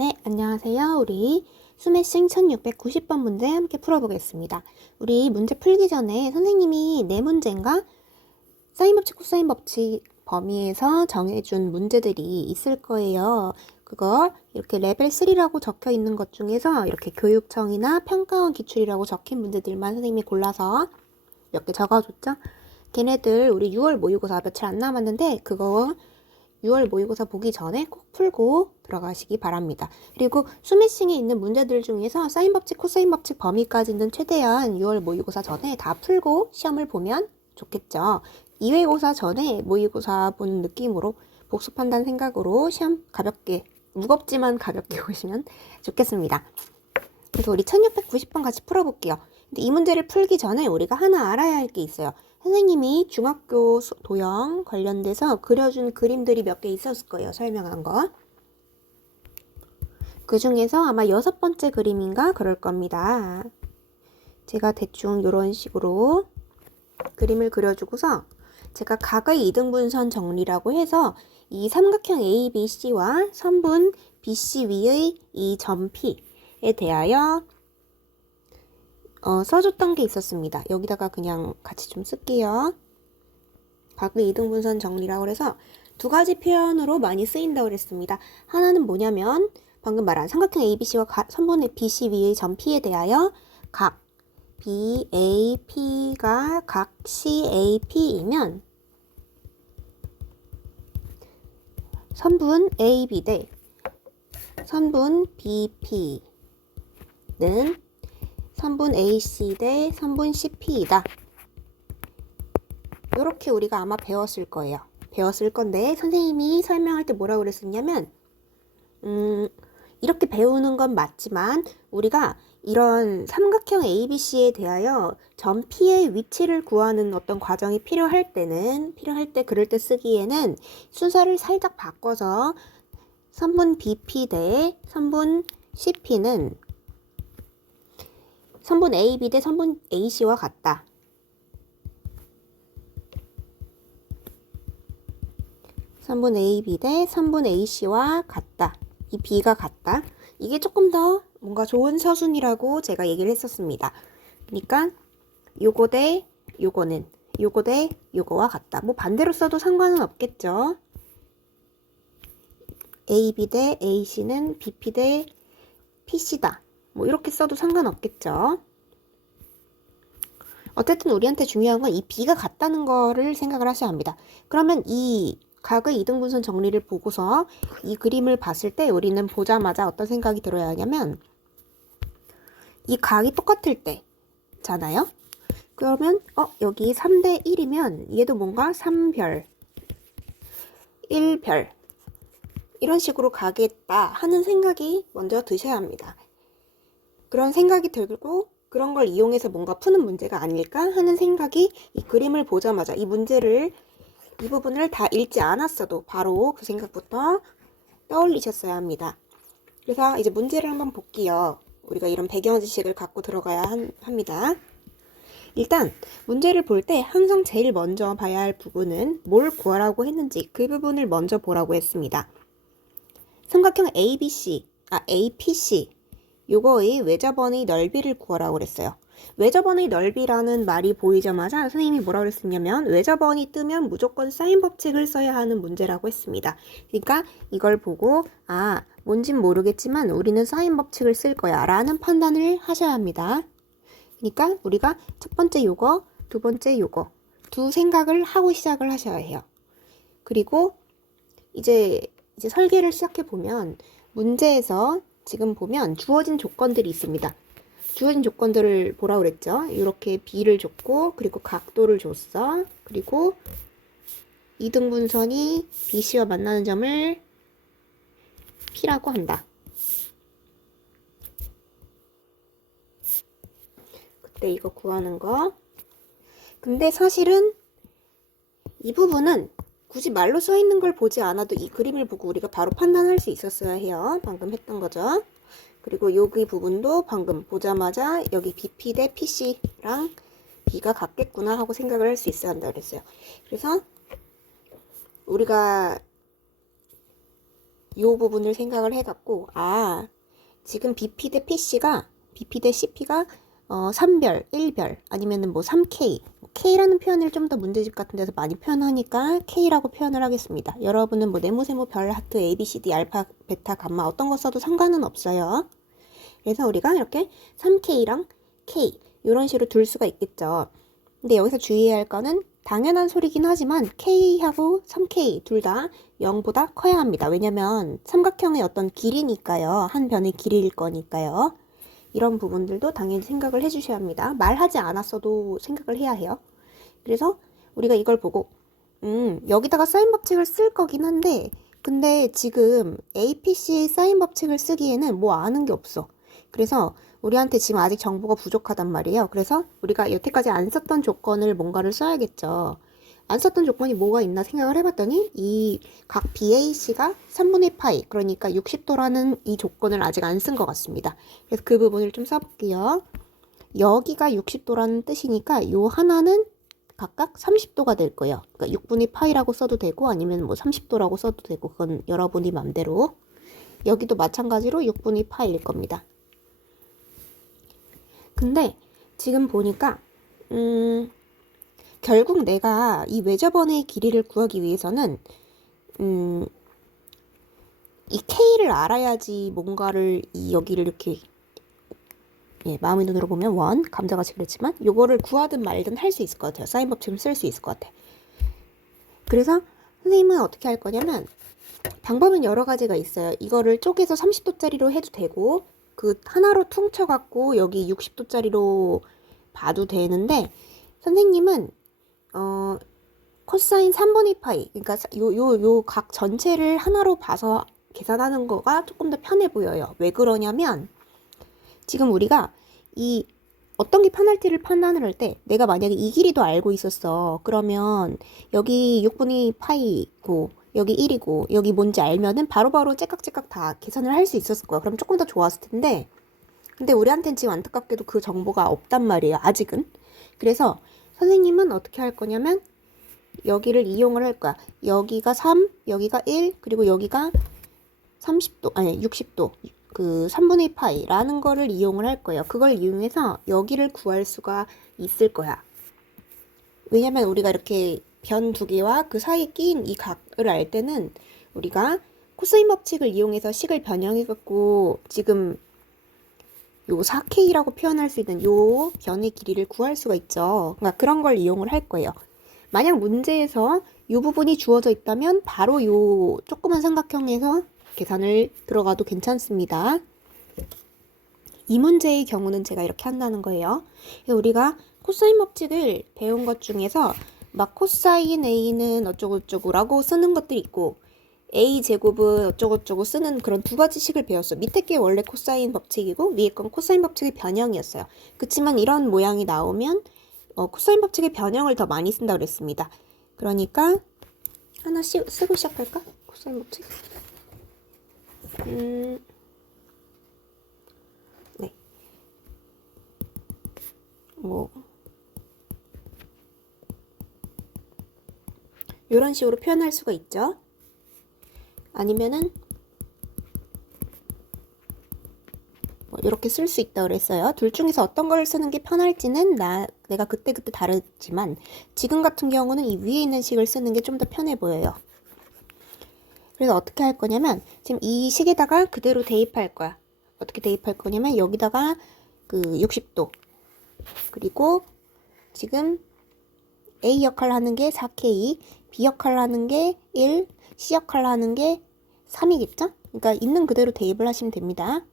네, 안녕하세요. 우리 스매싱 1690번 문제 함께 풀어보겠습니다. 우리 문제 풀기 전에 선생님이 네 문제인가? 사인 법칙, 코사인 법칙 범위에서 정해준 문제들이 있을 거예요. 그걸 이렇게 레벨 3라고 적혀 있는 것 중에서 이렇게 교육청이나 평가원 기출이라고 적힌 문제들만 선생님이 골라서 몇 개 적어줬죠? 걔네들 우리 6월 모의고사 며칠 안 남았는데 그거 6월 모의고사 보기 전에 꼭 풀고 들어가시기 바랍니다. 그리고 수미싱에 있는 문제들 중에서 사인 법칙, 코사인 법칙 범위까지는 최대한 6월 모의고사 전에 다 풀고 시험을 보면 좋겠죠. 2회고사 전에 모의고사 보는 느낌으로 복습한다는 생각으로 시험 가볍게, 무겁지만 가볍게 보시면 좋겠습니다. 그래서 우리 1690번 같이 풀어볼게요. 근데 이 문제를 풀기 전에 우리가 하나 알아야 할 게 있어요. 선생님이 중학교 도형 관련돼서 그려준 그림들이 몇 개 있었을 거예요. 설명한 거. 그 중에서 아마 6번째 그림인가 그럴 겁니다. 제가 대충 이런 식으로 그림을 그려주고서 제가 각의 이등분선 정리라고 해서 이 삼각형 ABC와 선분 BC 위의 이 점 P에 대하여 써줬던 게 있었습니다. 여기다가 그냥 같이 좀 쓸게요. 각의 이등분선 정리라고 해서 두 가지 표현으로 많이 쓰인다고 그랬습니다. 하나는 뭐냐면 방금 말한 삼각형 ABC와 선분의 BC 위의 점 P에 대하여 각 BAP가 각 CAP이면 선분 AB 대 선분 BP는 선분 AC 대 선분 CP이다. 이렇게 우리가 아마 배웠을 거예요. 배웠을 건데 선생님이 설명할 때 뭐라고 그랬었냐면 이렇게 배우는 건 맞지만 우리가 이런 삼각형 ABC에 대하여 점 P의 위치를 구하는 어떤 과정이 필요할 때 그럴 때 쓰기에는 순서를 살짝 바꿔서 선분 BP 대 선분 CP는 선분 AB 대 선분 AC와 같다. 선분 AB 대 선분 AC와 같다. 이 B가 같다. 이게 조금 더 뭔가 좋은 서순이라고 제가 얘기를 했었습니다. 그러니까 요거 대 요거는 요거 대 요거와 같다. 뭐 반대로 써도 상관은 없겠죠. AB 대 AC는 BP 대 PC다. 뭐 이렇게 써도 상관없겠죠. 어쨌든 우리한테 중요한 건 이 B가 같다는 거를 생각을 하셔야 합니다. 그러면 이 각의 이등분선 정리를 보고서 이 그림을 봤을 때 우리는 보자마자 어떤 생각이 들어야 하냐면 이 각이 똑같을 때잖아요. 그러면 여기 3대 1이면 얘도 뭔가 3별, 1별 이런 식으로 가겠다 하는 생각이 먼저 드셔야 합니다. 그런 생각이 들고 그런 걸 이용해서 뭔가 푸는 문제가 아닐까 하는 생각이 이 그림을 보자마자 이 부분을 다 읽지 않았어도 바로 그 생각부터 떠올리셨어야 합니다. 그래서 이제 문제를 한번 볼게요. 우리가 이런 배경 지식을 갖고 들어가야 합니다. 일단 문제를 볼 때 항상 제일 먼저 봐야 할 부분은 뭘 구하라고 했는지 그 부분을 먼저 보라고 했습니다. 삼각형 APC 요거의 외접원의 넓이를 구하라고 그랬어요. 외접원의 넓이라는 말이 보이자마자 선생님이 뭐라고 그랬었냐면 외접원이 뜨면 무조건 사인 법칙을 써야 하는 문제라고 했습니다. 그러니까 이걸 보고 뭔진 모르겠지만 우리는 사인 법칙을 쓸 거야 라는 판단을 하셔야 합니다. 그러니까 우리가 첫 번째 요거, 두 번째 요거 두 생각을 하고 시작을 하셔야 해요. 그리고 이제 설계를 시작해 보면 문제에서 지금 보면 주어진 조건들이 있습니다. 주어진 조건들을 보라고 그랬죠. 이렇게 B를 줬고 그리고 각도를 줬어. 그리고 이등분선이 BC와 만나는 점을 P라고 한다. 그때 이거 구하는 거. 근데 사실은 이 부분은 굳이 말로 써 있는 걸 보지 않아도 이 그림을 보고 우리가 바로 판단할 수 있었어야 해요. 방금 했던 거죠. 그리고 여기 부분도 방금 보자마자 여기 BP 대 PC랑 B가 같겠구나 하고 생각을 할 수 있어야 한다고 그랬어요. 그래서 우리가 요 부분을 생각을 해갖고, 지금 BP 대 PC가, BP 대 CP가 3별, 1별, 아니면은 뭐 3K. K라는 표현을 좀 더 문제집 같은 데서 많이 표현하니까 K라고 표현을 하겠습니다. 여러분은 뭐 네모세모 별 하트 A, B, C, D, 알파, 베타, 감마 어떤 거 써도 상관은 없어요. 그래서 우리가 이렇게 3K랑 K 이런 식으로 둘 수가 있겠죠. 근데 여기서 주의해야 할 거는 당연한 소리긴 하지만 K하고 3K 둘 다 0보다 커야 합니다. 왜냐면 삼각형의 어떤 길이니까요. 한 변의 길이일 거니까요. 이런 부분들도 당연히 생각을 해주셔야 합니다. 말하지 않았어도 생각을 해야 해요. 그래서 우리가 이걸 보고 여기다가 사인 법칙을 쓸 거긴 한데 근데 지금 APC의 사인 법칙을 쓰기에는 뭐 아는 게 없어. 그래서 우리한테 지금 아직 정보가 부족하단 말이에요. 그래서 우리가 여태까지 안 썼던 조건을 뭔가를 써야겠죠. 안 썼던 조건이 뭐가 있나 생각을 해봤더니 이 각 BAC가 3분의 파이 그러니까 60도라는 이 조건을 아직 안 쓴 것 같습니다. 그래서 그 부분을 좀 써볼게요. 여기가 60도라는 뜻이니까 요 하나는 각각 30도가 될 거예요. 그러니까 6분의 파이라고 써도 되고 아니면 뭐 30도라고 써도 되고 그건 여러분이 맘대로. 여기도 마찬가지로 6분의 파이일 겁니다. 근데 지금 보니까 결국 내가 이 외접원의 길이를 구하기 위해서는 이 K를 알아야지 뭔가를 여기를 이렇게 마음의 눈으로 보면 원, 감자같이 그랬지만 요거를 구하든 말든 할 수 있을 것 같아요. 사인 법칙을 쓸 수 있을 것 같아. 그래서 선생님은 어떻게 할 거냐면 방법은 여러 가지가 있어요. 이거를 쪼개서 30도짜리로 해도 되고 그 하나로 퉁쳐갖고 여기 60도짜리로 봐도 되는데 선생님은 코사인 3분의 파이 그러니까 요 각 전체를 하나로 봐서 계산하는 거가 조금 더 편해 보여요. 왜 그러냐면 지금 우리가 이 어떤 게 편할지를 판단을 할 때 내가 만약에 이 길이도 알고 있었어. 그러면 여기 6분의 파이고 여기 1이고 여기 뭔지 알면은 바로바로 째깍째깍 다 계산을 할 수 있었을 거야. 그럼 조금 더 좋았을 텐데 근데 우리한테는 지금 안타깝게도 그 정보가 없단 말이에요. 아직은. 그래서 선생님은 어떻게 할 거냐면 여기를 이용을 할 거야. 여기가 3, 여기가 1, 그리고 여기가 30도, 아니 60도. 그 3분의 파이라는 거를 이용을 할 거예요. 그걸 이용해서 여기를 구할 수가 있을 거야. 왜냐면 우리가 이렇게 변 두 개와 그 사이에 끼인 이 각을 알 때는 우리가 코사인 법칙을 이용해서 식을 변형해갖고 지금 요 4K라고 표현할 수 있는 요 변의 길이를 구할 수가 있죠. 그러니까 그런 걸 이용을 할 거예요. 만약 문제에서 요 부분이 주어져 있다면 바로 요 조그만 삼각형에서 계산을 들어가도 괜찮습니다. 이 문제의 경우는 제가 이렇게 한다는 거예요. 그래서 우리가 코사인 법칙을 배운 것 중에서 막 코사인 A는 어쩌고저쩌고라고 쓰는 것들이 있고 A 제곱은 어쩌고저쩌고 쓰는 그런 두 가지 식을 배웠어요. 밑에 게 원래 코사인 법칙이고 위에 건 코사인 법칙의 변형이었어요. 그렇지만 이런 모양이 나오면 코사인 법칙의 변형을 더 많이 쓴다고 그랬습니다. 그러니까 하나 쓰고 시작할까? 코사인 법칙. 네. 이런 식으로 표현할 수가 있죠. 아니면은 이렇게 쓸 수 있다고 그랬어요. 둘 중에서 어떤 걸 쓰는 게 편할지는 내가 그때그때 다르지만 지금 같은 경우는 이 위에 있는 식을 쓰는 게 좀 더 편해 보여요. 그래서 어떻게 할 거냐면 지금 이 식에다가 그대로 대입할 거야. 어떻게 대입할 거냐면 여기다가 그 60도 그리고 지금 A 역할을 하는 게 4K, B 역할을 하는 게 1, C 역할을 하는 게 3이겠죠? 그러니까 있는 그대로 대입을 하시면 됩니다.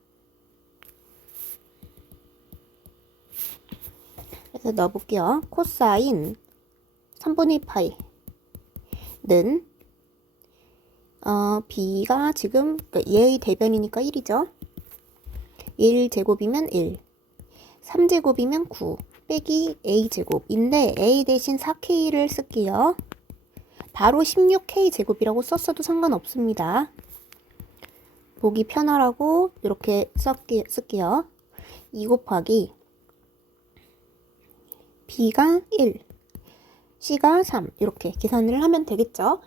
그래서 넣어볼게요. 코사인 3분의 파이는 B가 지금 그러니까 얘의 대변이니까 1이죠. 1제곱이면 1, 3제곱이면 9 빼기 A제곱인데 A 대신 4K를 쓸게요. 바로 16K제곱이라고 썼어도 상관없습니다. 보기 편하라고 이렇게 쓸게요. 2 곱하기 B가 1, C가 3 이렇게 계산을 하면 되겠죠.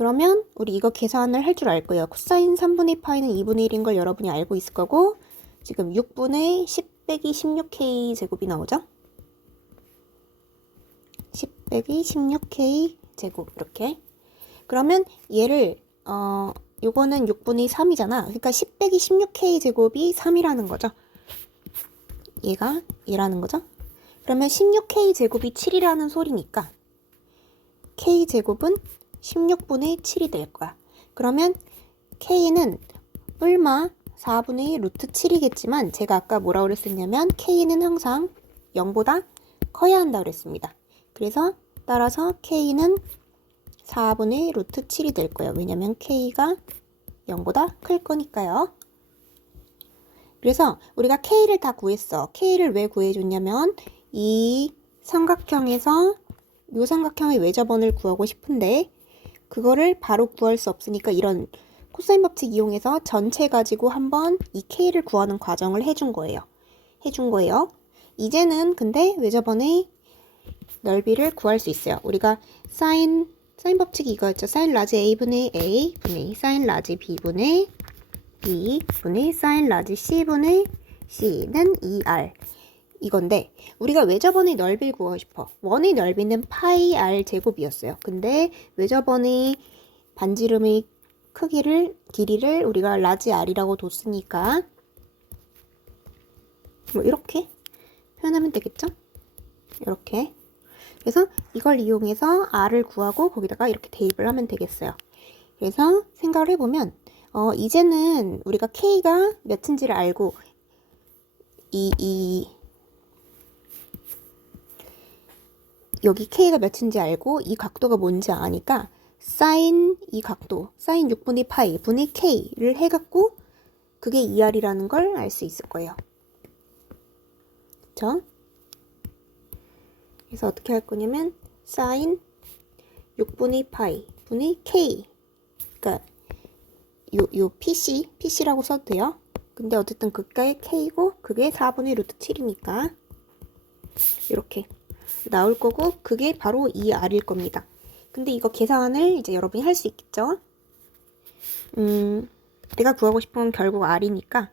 그러면 우리 이거 계산을 할 줄 알 거예요. 코사인 3분의 파이는 2분의 1인 걸 여러분이 알고 있을 거고, 지금 6분의 10 빼기 16k 제곱이 나오죠? 10 빼기 16k 제곱 이렇게. 그러면 얘를 요거는 6분의 3이잖아. 그러니까 10 빼기 16k 제곱이 3이라는 거죠. 얘가 얘라는 거죠. 그러면 16k 제곱이 7이라는 소리니까 k 제곱은 16분의 7이 될 거야. 그러면 k는 얼마? 4분의 루트 7이겠지만 제가 아까 뭐라고 그랬었냐면 k는 항상 0보다 커야 한다 그랬습니다. 그래서 따라서 k는 4분의 루트 7이 될 거예요. 왜냐면 k가 0보다 클 거니까요. 그래서 우리가 k를 다 구했어. k를 왜 구해줬냐면 이 삼각형에서 이 삼각형의 외접원을 구하고 싶은데 그거를 바로 구할 수 없으니까 이런 코사인 법칙 이용해서 전체 가지고 한번 이 k를 구하는 과정을 해준 거예요. 이제는 근데 외접원의 넓이를 구할 수 있어요. 우리가 사인 법칙이 이거였죠. 사인 라지 a분의 a 분의 사인 라지 b분의 b 분의 사인 라지 c분의 c는 2r 이건데 우리가 외접원의 넓이를 구하고 싶어. 원의 넓이는 파이 r 제곱이었어요. 근데 외접원의 반지름의 길이를 우리가 라지 r이라고 뒀으니까 뭐 이렇게 표현하면 되겠죠? 이렇게. 그래서 이걸 이용해서 r을 구하고 거기다가 이렇게 대입을 하면 되겠어요. 그래서 생각을 해보면 이제는 우리가 k가 몇인지를 알고 여기 k가 몇인지 알고 이 각도가 뭔지 아니까 사인 이 각도 사인 6분의 파이 분의 k를 해갖고 그게 2r이라는 걸 알 수 있을 거예요. 그쵸? 그래서 어떻게 할 거냐면 사인 6분의 파이 분의 k 그러니까 요 PC라고 써도 돼요. 근데 어쨌든 그게 k고 그게 4분의 루트 7이니까 이렇게 나올 거고 그게 바로 2r일 겁니다. 근데 이거 계산을 이제 여러분이 할 수 있겠죠? 내가 구하고 싶은 건 결국 r이니까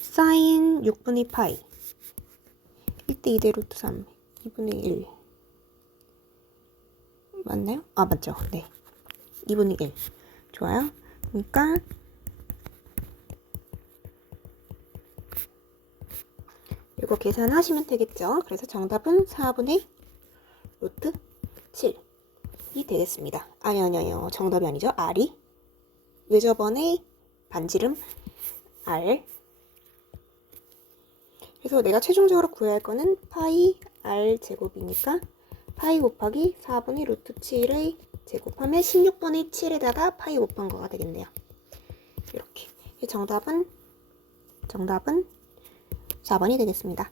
사인 6분의 파이 1대 2대 루트 3 2분의 1 맞나요? 아 맞죠. 네 2분의 1 좋아요. 그러니까 이거 계산하시면 되겠죠. 그래서 정답은 4분의 루트 7이 되겠습니다. 아니요. 정답이 아니죠. r이 외접원의 반지름 r. 그래서 내가 최종적으로 구해야 할 거는 파이 r 제곱이니까 파이 곱하기 4분의 루트 7의 제곱하면 16분의 7에다가 파이 곱한 거가 되겠네요. 이렇게. 정답은 4번이 되겠습니다.